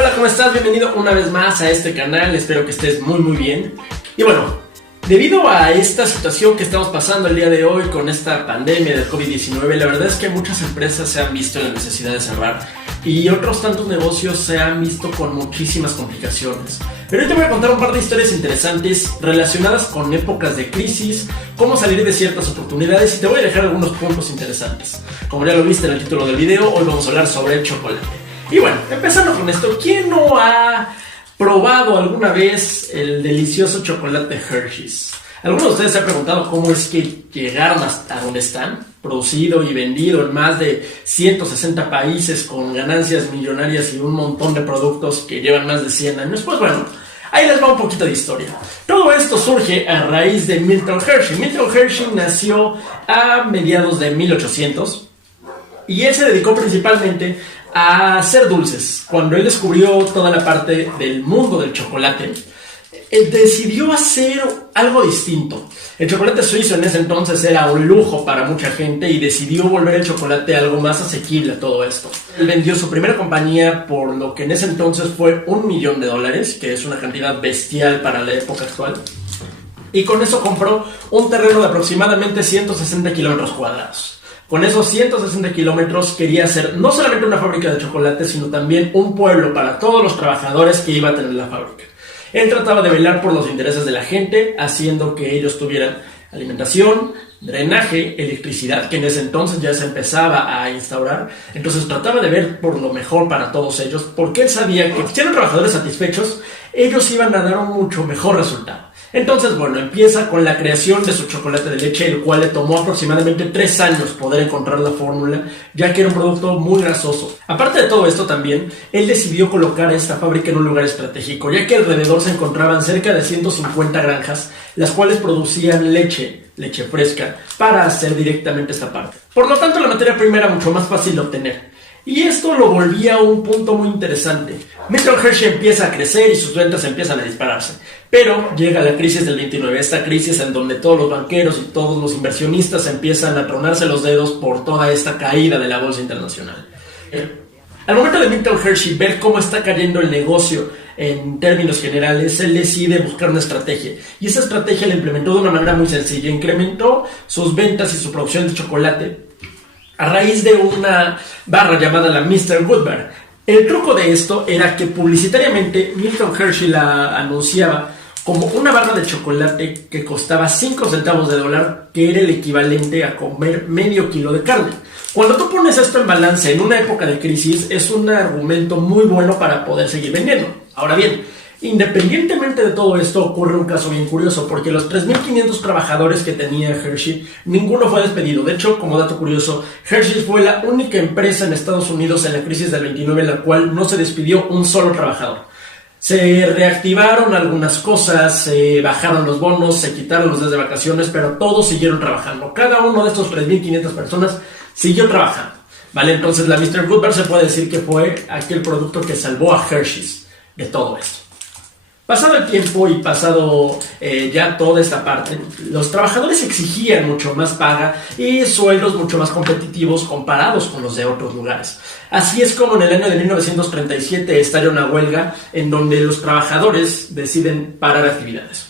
Hola, ¿cómo estás? Bienvenido una vez más a este canal, espero que estés muy bien. Y bueno, debido a esta situación que estamos pasando el día de hoy con esta pandemia del COVID-19, la verdad es que muchas empresas se han visto en la necesidad de cerrar y otros tantos negocios se han visto con muchísimas complicaciones. Pero hoy te voy a contar un par de historias interesantes relacionadas con épocas de crisis, cómo salir de ciertas oportunidades y te voy a dejar algunos puntos interesantes. Como ya lo viste en el título del video, hoy vamos a hablar sobre el chocolate. Y bueno, empezando con esto, ¿quién no ha probado alguna vez el delicioso chocolate Hershey's? ¿Alguno de ustedes se ha preguntado cómo es que llegaron hasta donde están? Producido y vendido en más de 160 países con ganancias millonarias y un montón de productos que llevan más de 100 años. Pues bueno, ahí les va un poquito de historia. Todo esto surge a raíz de Milton Hershey. Milton Hershey nació a mediados de 1800 y él se dedicó principalmente a hacer dulces. Cuando él descubrió toda la parte del mundo del chocolate, él decidió hacer algo distinto. El chocolate suizo en ese entonces era un lujo para mucha gente y decidió volver el chocolate algo más asequible a todo esto. Él vendió su primera compañía por lo que en ese entonces fue $1 millón, que es una cantidad bestial para la época actual. Y con eso compró un terreno de aproximadamente 160 kilómetros cuadrados. Con esos 160 kilómetros quería hacer no solamente una fábrica de chocolate, sino también un pueblo para todos los trabajadores que iba a tener la fábrica. Él trataba de velar por los intereses de la gente, haciendo que ellos tuvieran alimentación, drenaje, electricidad, que en ese entonces ya se empezaba a instaurar. Entonces trataba de ver por lo mejor para todos ellos, porque él sabía que si eran trabajadores satisfechos, ellos iban a dar un mucho mejor resultado. Entonces, bueno, empieza con la creación de su chocolate de leche, el cual le tomó aproximadamente 3 años poder encontrar la fórmula, ya que era un producto muy grasoso. Aparte de todo esto también, él decidió colocar esta fábrica en un lugar estratégico, ya que alrededor se encontraban cerca de 150 granjas, las cuales producían leche fresca, para hacer directamente esta parte. Por lo tanto, la materia prima era mucho más fácil de obtener. Y esto lo volvía un punto muy interesante. Milton Hershey empieza a crecer y sus ventas empiezan a dispararse. Pero llega la crisis del 29, esta crisis en donde todos los banqueros y todos los inversionistas empiezan a tronarse los dedos por toda esta caída de la bolsa internacional. Al momento de Milton Hershey ver cómo está cayendo el negocio en términos generales, él decide buscar una estrategia. Y esa estrategia la implementó de una manera muy sencilla. Incrementó sus ventas y su producción de chocolate a raíz de una barra llamada la Mr. Goodbar. El truco de esto era que publicitariamente Milton Hershey la anunciaba como una barra de chocolate que costaba 5 centavos de dólar, que era el equivalente a comer medio kilo de carne. Cuando tú pones esto en balance en una época de crisis, es un argumento muy bueno para poder seguir vendiendo. Ahora bien, independientemente de todo esto, ocurre un caso bien curioso, porque los 3.500 trabajadores que tenía Hershey, ninguno fue despedido. De hecho, como dato curioso, Hershey fue la única empresa en Estados Unidos en la crisis del 29 en la cual no se despidió un solo trabajador. Se reactivaron algunas cosas, se bajaron los bonos, se quitaron los días de vacaciones, pero todos siguieron trabajando. Cada uno de estos 3.500 personas siguió trabajando, ¿vale? Entonces la Mr. Goodbar se puede decir que fue aquel producto que salvó a Hershey's de todo esto. Pasado el tiempo y pasado ya toda esta parte, los trabajadores exigían mucho más paga y sueldos mucho más competitivos comparados con los de otros lugares. Así es como en el año de 1937 estalla una huelga en donde los trabajadores deciden parar actividades.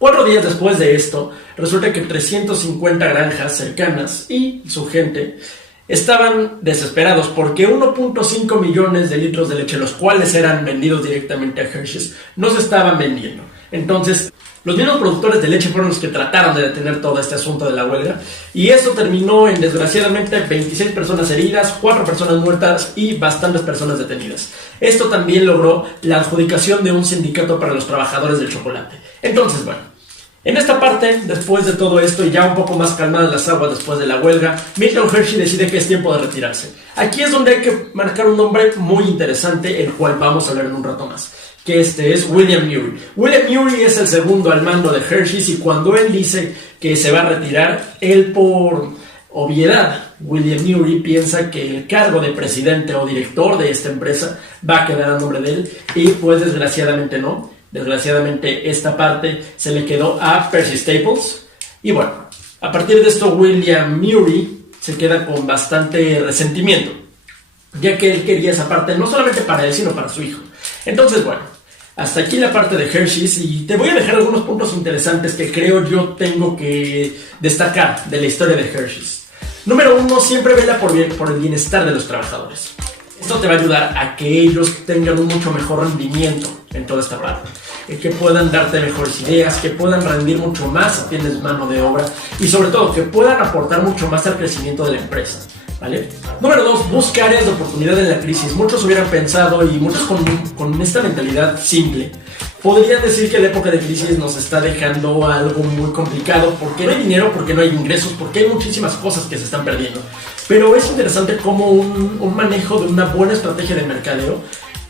4 días después de esto, resulta que 350 granjas cercanas y su gente estaban desesperados porque 1.5 millones de litros de leche, los cuales eran vendidos directamente a Hershey's, no se estaban vendiendo. Entonces, los mismos productores de leche fueron los que trataron de detener todo este asunto de la huelga, y esto terminó en, desgraciadamente, 26 personas heridas, 4 personas muertas y bastantes personas detenidas. Esto también logró la adjudicación de un sindicato para los trabajadores del chocolate. Entonces, bueno, en esta parte, después de todo esto y ya un poco más calmadas las aguas después de la huelga, Milton Hershey decide que es tiempo de retirarse. Aquí es donde hay que marcar un nombre muy interesante, el cual vamos a ver en un rato más, que este es William Ury. William Ury es el segundo al mando de Hershey's y cuando él dice que se va a retirar, él por obviedad, William Ury piensa que el cargo de presidente o director de esta empresa va a quedar a nombre de él y pues desgraciadamente no. Desgraciadamente esta parte se le quedó a Percy Staples y bueno, a partir de esto William Ury se queda con bastante resentimiento, ya que él quería esa parte no solamente para él sino para su hijo. Entonces, bueno, hasta aquí la parte de Hershey's y te voy a dejar algunos puntos interesantes que creo yo tengo que destacar de la historia de Hershey's. Número 1, siempre vela por el bienestar de los trabajadores. Esto te va a ayudar a que ellos tengan un mucho mejor rendimiento en toda esta parte. Que puedan darte mejores ideas, que puedan rendir mucho más si tienes mano de obra y sobre todo que puedan aportar mucho más al crecimiento de la empresa, ¿vale? Número 2, busca áreas de oportunidad en la crisis. Muchos hubieran pensado y muchos con esta mentalidad simple podrían decir que la época de crisis nos está dejando algo muy complicado porque no hay dinero, porque no hay ingresos, porque hay muchísimas cosas que se están perdiendo. Pero es interesante cómo un manejo de una buena estrategia de mercadeo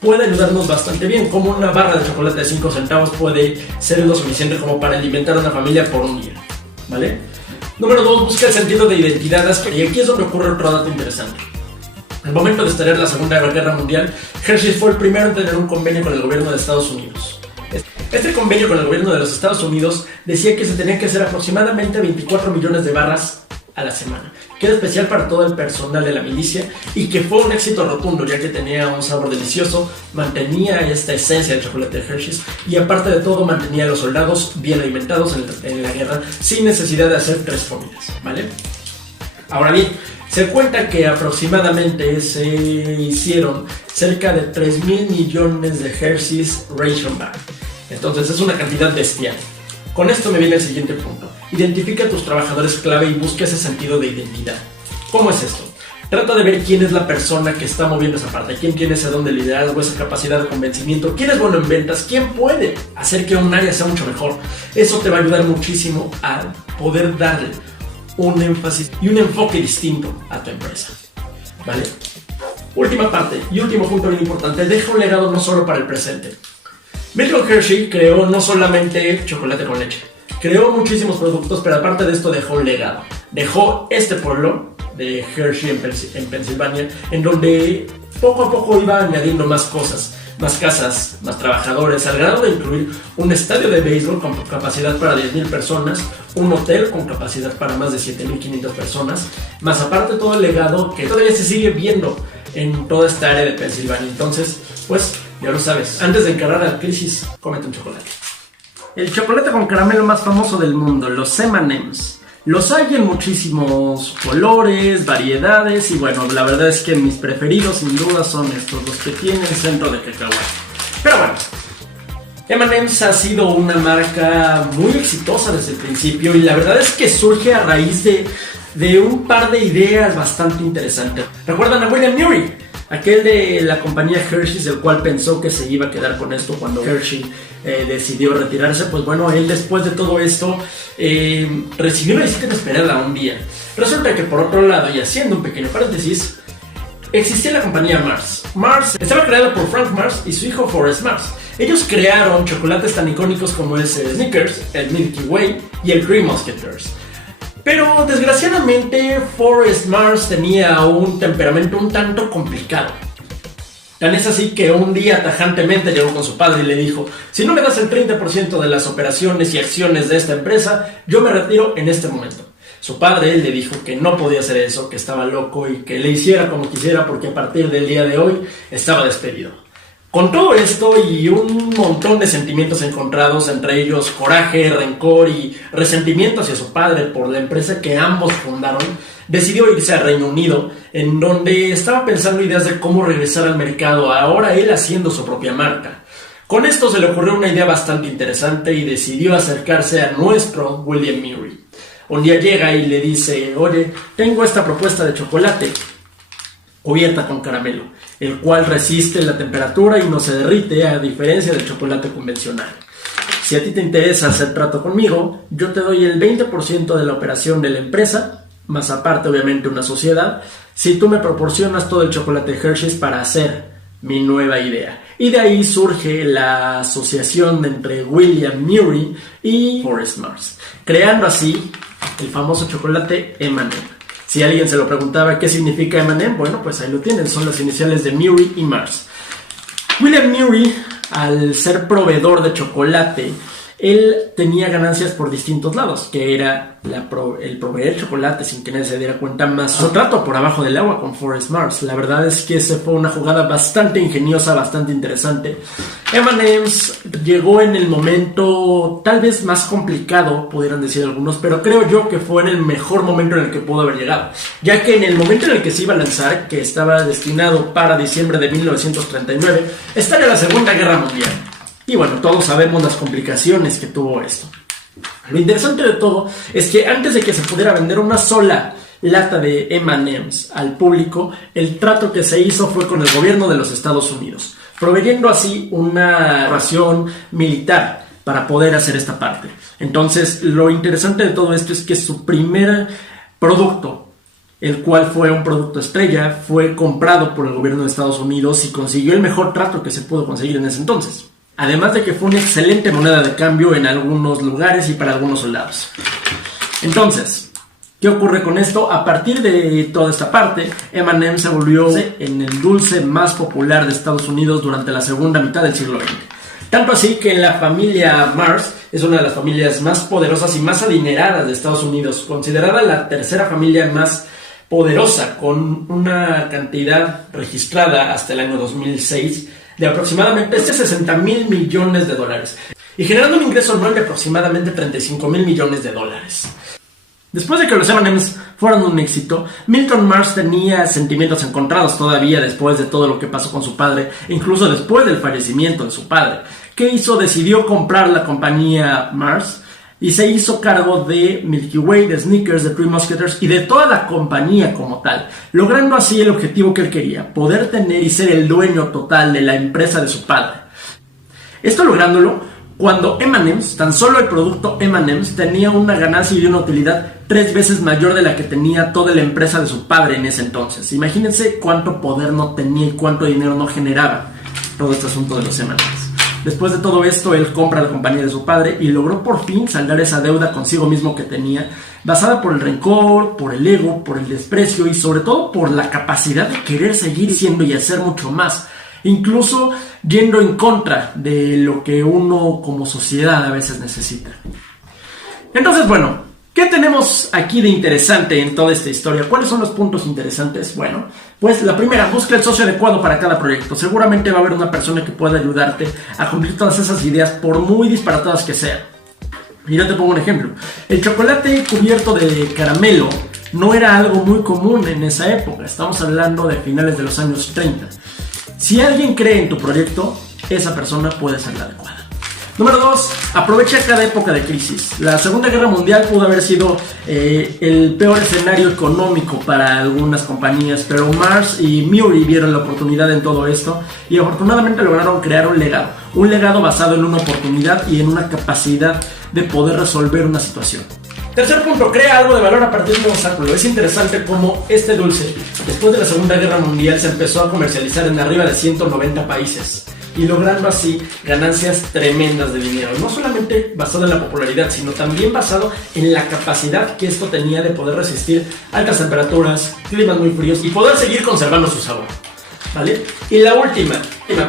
puede ayudarnos bastante bien, como una barra de chocolate de 5 centavos puede ser lo suficiente como para alimentar a una familia por un día, ¿vale? Número 2, busca el sentido de identidad, y aquí es donde ocurre otro dato interesante. Al momento de estallar la Segunda Guerra Mundial, Hershey fue el primero en tener un convenio con el gobierno de Estados Unidos. Este convenio con el gobierno de los Estados Unidos decía que se tenían que hacer aproximadamente 24 millones de barras a la semana, que era especial para todo el personal de la milicia y que fue un éxito rotundo ya que tenía un sabor delicioso, mantenía esta esencia del chocolate de Hershey's y aparte de todo mantenía a los soldados bien alimentados en la guerra sin necesidad de hacer 3 comidas, ¿vale? Ahora bien, se cuenta que aproximadamente se hicieron cerca de 3,000 millones de Hershey's Ration Bar. Entonces es una cantidad bestial. Con esto me viene el siguiente punto. Identifica a tus trabajadores clave y busca ese sentido de identidad. ¿Cómo es esto? Trata de ver quién es la persona que está moviendo esa parte, quién tiene ese don de liderazgo, esa capacidad de convencimiento, quién es bueno en ventas, quién puede hacer que un área sea mucho mejor. Eso te va a ayudar muchísimo a poder darle un énfasis y un enfoque distinto a tu empresa, ¿vale? Última parte y último punto bien importante, deja un legado no solo para el presente. Milton Hershey creó no solamente chocolate con leche, creó muchísimos productos, pero aparte de esto dejó un legado. Dejó este pueblo de Hershey en Pensilvania, en donde poco a poco iba añadiendo más cosas, más casas, más trabajadores, al grado de incluir un estadio de béisbol con capacidad para 10,000 personas, un hotel con capacidad para más de 7,500 personas, más aparte todo el legado que todavía se sigue viendo en toda esta área de Pensilvania. Entonces, pues ya lo sabes, antes de encarar la crisis, cómete un chocolate. El chocolate con caramelo más famoso del mundo, los M&M's. Los hay en muchísimos colores, variedades y bueno, la verdad es que mis preferidos sin duda son estos, los que tienen centro de cacahuate. Pero bueno, M&M's ha sido una marca muy exitosa desde el principio y la verdad es que surge a raíz de un par de ideas bastante interesantes. ¿Recuerdan a William Murray? Aquel de la compañía Hershey's, el cual pensó que se iba a quedar con esto cuando Hershey decidió retirarse. Pues bueno, él después de todo esto recibió una visita inesperada un día. Resulta que por otro lado, y haciendo un pequeño paréntesis, existía la compañía Mars. Mars estaba creada por Frank Mars y su hijo Forrest Mars. Ellos crearon chocolates tan icónicos como el Snickers, el Milky Way y el Three Musketeers. Pero desgraciadamente Forrest Mars tenía un temperamento un tanto complicado. Tan es así que un día tajantemente llegó con su padre y le dijo: si no me das el 30% de las operaciones y acciones de esta empresa, yo me retiro en este momento. Su padre le dijo que no podía hacer eso, que estaba loco y que le hiciera como quisiera porque a partir del día de hoy estaba despedido. Con todo esto y un montón de sentimientos encontrados, entre ellos coraje, rencor y resentimiento hacia su padre por la empresa que ambos fundaron, decidió irse al Reino Unido, en donde estaba pensando ideas de cómo regresar al mercado, ahora él haciendo su propia marca. Con esto se le ocurrió una idea bastante interesante y decidió acercarse a nuestro William Murray. Un día llega y le dice: oye, tengo esta propuesta de chocolate cubierta con caramelo, el cual resiste la temperatura y no se derrite, a diferencia del chocolate convencional. Si a ti te interesa hacer trato conmigo, yo te doy el 20% de la operación de la empresa, más aparte obviamente una sociedad, si tú me proporcionas todo el chocolate Hershey's para hacer mi nueva idea. Y de ahí surge la asociación entre William Murray y Forrest Mars, creando así el famoso chocolate M&M. Si alguien se lo preguntaba qué significa M&M, bueno, pues ahí lo tienen, son las iniciales de Murray y Mars. William Murray, al ser proveedor de chocolate, él tenía ganancias por distintos lados, que era el proveer chocolate sin que nadie se diera cuenta, más su trato por abajo del agua con Forrest Mars. La verdad es que esa fue una jugada bastante ingeniosa, bastante interesante. M&M's llegó en el momento tal vez más complicado, pudieran decir algunos, pero creo yo que fue en el mejor momento en el que pudo haber llegado, ya que en el momento en el que se iba a lanzar, que estaba destinado para diciembre de 1939, estalla la Segunda Guerra Mundial. Y bueno, todos sabemos las complicaciones que tuvo esto. Lo interesante de todo es que antes de que se pudiera vender una sola lata de M&M's al público, el trato que se hizo fue con el gobierno de los Estados Unidos, proveyendo así una ración militar para poder hacer esta parte. Entonces, lo interesante de todo esto es que su primer producto, el cual fue un producto estrella, fue comprado por el gobierno de Estados Unidos y consiguió el mejor trato que se pudo conseguir en ese entonces. Además de que fue una excelente moneda de cambio en algunos lugares y para algunos soldados. Entonces, ¿qué ocurre con esto? A partir de toda esta parte, M&M se volvió en el dulce más popular de Estados Unidos durante la segunda mitad del siglo XX. Tanto así que la familia Mars es una de las familias más poderosas y más adineradas de Estados Unidos, considerada la tercera familia más poderosa, con una cantidad registrada hasta el año 2006 de aproximadamente 60,000 millones de dólares y generando un ingreso anual de aproximadamente 35,000 millones de dólares. Después de que los M&M's fueron un éxito, Milton Mars tenía sentimientos encontrados todavía después de todo lo que pasó con su padre, e incluso después del fallecimiento de su padre. ¿Qué hizo? Decidió comprar la compañía Mars y se hizo cargo de Milky Way, de Snickers, de Three Musketeers y de toda la compañía como tal, logrando así el objetivo que él quería, poder tener y ser el dueño total de la empresa de su padre. Esto lográndolo cuando M&M's, tan solo el producto M&M's, tenía una ganancia y una utilidad 3 veces mayor de la que tenía toda la empresa de su padre en ese entonces. Imagínense cuánto poder no tenía y cuánto dinero no generaba todo este asunto de los M&M's. Después de todo esto, él compra la compañía de su padre y logró por fin saldar esa deuda consigo mismo que tenía, basada por el rencor, por el ego, por el desprecio y sobre todo por la capacidad de querer seguir siendo y hacer mucho más, incluso yendo en contra de lo que uno como sociedad a veces necesita. Entonces, bueno, ¿qué tenemos aquí de interesante en toda esta historia? ¿Cuáles son los puntos interesantes? Bueno, pues la primera, busca el socio adecuado para cada proyecto. Seguramente va a haber una persona que pueda ayudarte a cumplir todas esas ideas, por muy disparatadas que sean. Y yo te pongo un ejemplo. El chocolate cubierto de caramelo no era algo muy común en esa época. Estamos hablando de finales de los años 30. Si alguien cree en tu proyecto, esa persona puede ser la adecuada. Número 2, aprovecha cada época de crisis. La Segunda Guerra Mundial pudo haber sido el peor escenario económico para algunas compañías, pero Mars y Muri vieron la oportunidad en todo esto y afortunadamente lograron crear un legado basado en una oportunidad y en una capacidad de poder resolver una situación. Tercer punto, crea algo de valor a partir de un obstáculo. Es interesante cómo este dulce, después de la Segunda Guerra Mundial, se empezó a comercializar en arriba de 190 países. Y logrando así ganancias tremendas de dinero, no solamente basado en la popularidad, sino también basado en la capacidad que esto tenía de poder resistir altas temperaturas, climas muy fríos y poder seguir conservando su sabor, ¿vale? Y la última,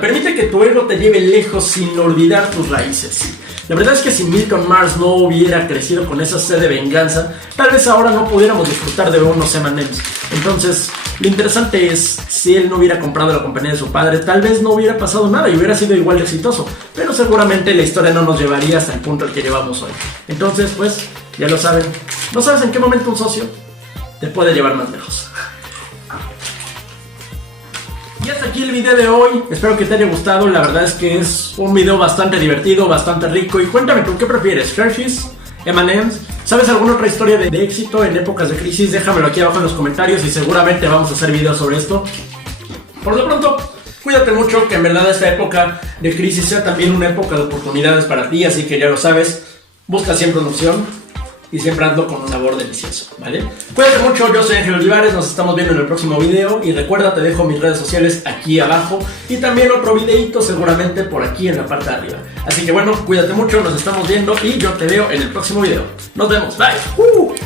permite que tu ego te lleve lejos sin olvidar tus raíces. La verdad es que si Milton Mars no hubiera crecido con esa sed de venganza, tal vez ahora no pudiéramos disfrutar de unos M&M's. Entonces, lo interesante es, si él no hubiera comprado la compañía de su padre, tal vez no hubiera pasado nada y hubiera sido igual de exitoso. Pero seguramente la historia no nos llevaría hasta el punto al que llevamos hoy. Entonces, pues, ya lo saben. ¿No sabes en qué momento un socio te puede llevar más lejos? Y hasta aquí el video de hoy, espero que te haya gustado. La verdad es que es un video bastante divertido, bastante rico. Y cuéntame, ¿tú qué prefieres? ¿Hershey's? ¿M&M's? ¿Sabes alguna otra historia de éxito en épocas de crisis? Déjamelo aquí abajo en los comentarios y seguramente vamos a hacer videos sobre esto. Por lo pronto, cuídate mucho, que en verdad esta época de crisis sea también una época de oportunidades para ti. Así que ya lo sabes, busca siempre una opción y siempre ando con un sabor delicioso, ¿vale? Cuídate mucho, yo soy Ángel Olivares, nos estamos viendo en el próximo video y recuerda, te dejo mis redes sociales aquí abajo y también otro videito seguramente por aquí en la parte de arriba. Así que bueno, cuídate mucho, nos estamos viendo y yo te veo en el próximo video. Nos vemos, bye.